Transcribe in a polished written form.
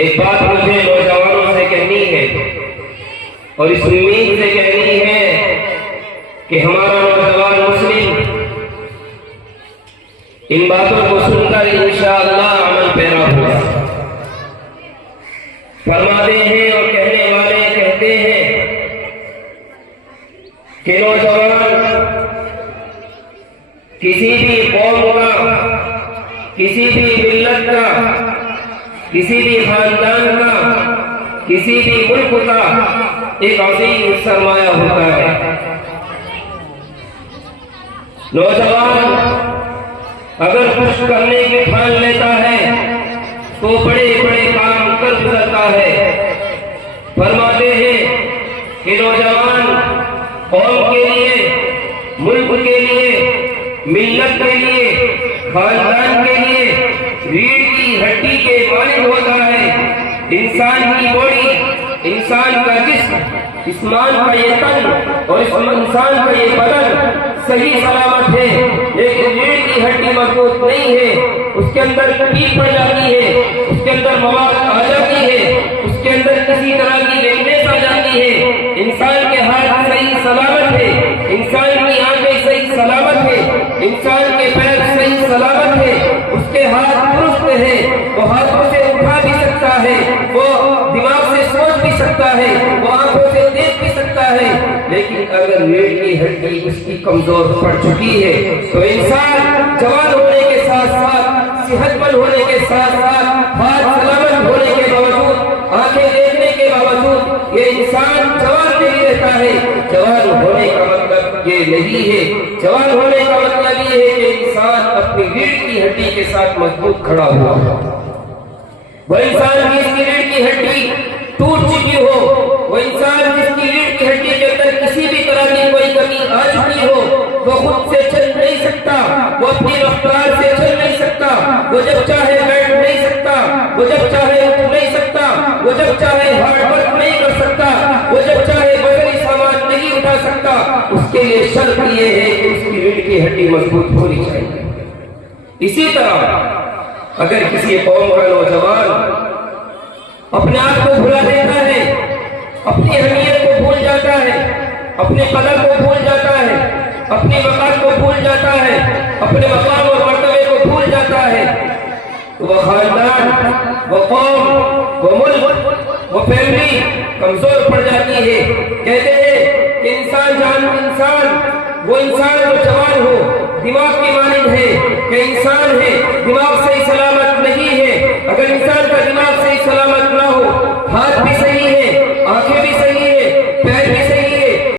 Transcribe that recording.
ایک بات مجھے نوجوانوں سے کہنی ہے اور اس امید سے کہنی ہے کہ ہمارا نوجوان مسلم ان باتوں کو سن کر انشاءاللہ عمل پیرا ہوگا۔ فرماتے ہیں اور کہنے والے کہتے ہیں کہ نوجوان کسی بھی قوم کا، کسی بھی ملت کا، کسی بھی خاندان کا، کسی بھی ملک کا ایک عظیم سرمایہ ہوتا ہے۔ نوجوان اگر کچھ کرنے کی ٹھان لیتا ہے تو بڑے بڑے کام کر گزرتا ہے۔ فرماتے ہیں کہ نوجوان قوم کے لیے، ملک کے لیے، ملت کے لیے، خاندان کے لیے ریڑھ کی ہڈی کے مانند ہوتا ہے۔ انسان کی باڈی، انسان کا جسم، جسمان کا یہ تن اور انسان کا یہ بدن صحیح سلامت ہے، لیکن ریڑھ کی ہڈی مضبوط نہیں ہے۔ اس کے اندر پیٹ پڑ جاتی ہے، اس کے اندر مواد آ جاتی ہے، اس کے اندر کسی طرح کی ویکنیس آ جاتی ہے۔ انسان کے ہاتھ صحیح سلامت ہے، انسان کی آنکھیں صحیح سلامت ہے، انسان کے پیر صحیح سلامت ہے، اس کے ہاتھ درست ہے، وہ ہاتھوں سے اٹھا بھی سکتا ہے، وہ دماغ سے سوچ بھی سکتا ہے، وہ آنکھوں سے دیکھ بھی سکتا ہے۔ لیکن اگر ریڑھ کی ہڈی اس کی کمزور پڑ چکی ہے تو انسان جوان ہونے کے ساتھ ساتھ، صحت مند ہونے کے ساتھ ساتھ، ہاتھ سلامت ہونے کے باوجود، آنکھیں دیکھنے کے باوجود یہ انسان جوان نہیں رہتا ہے۔ جوان ہونے کا مطلب یہ نہیں ہے، جوان ہونے کا مطلب یہ ہے کہ انسان اپنی ریڑھ کی ہڈی کے ساتھ مضبوط کھڑا ہوا ہو۔ وہ انسان جس کی ریڑھ کی ہڈی ٹوٹ چکی ہو، وہ انسان جس کی ریڑھ کی ہڈی کے اندر کسی بھی طرح کی کوئی کمی آ چکی ہو، وہ خود سے چل نہیں سکتا، وہ اپنی رفتار سے چل نہیں سکتا، وہ جب چاہے بیٹھ نہیں سکتا، وہ جب چاہے اٹھ نہیں سکتا، وہ جب چاہے ہارڈ ورک نہیں کر سکتا، وہ جب چاہے وزنی سامان نہیں اٹھا سکتا، اس کے لیے شرط یہ ہے کہ اس کی ریڑھ کی ہڈی مضبوط ہونی چاہیے۔ اسی طرح اگر کسی قوم کا نوجوان اپنے آپ کو بھلا دیتا ہے، اپنی اہمیت کو بھول جاتا ہے، اپنے قدر کو بھول جاتا ہے، اپنی وقار کو بھول جاتا ہے، اپنے مقام اور مرتبے کو بھول جاتا ہے، وہ خاندان، وہ قوم، وہ ملک، وہ فیملی کمزور پڑ جاتی ہے۔ کہتے ہیں کہ وہ انسان جو جوان ہو، دماغ کی مانند ہے، کہ انسان ہے، دماغ صحیح سلامت نہیں ہے۔ اگر انسان کا دماغ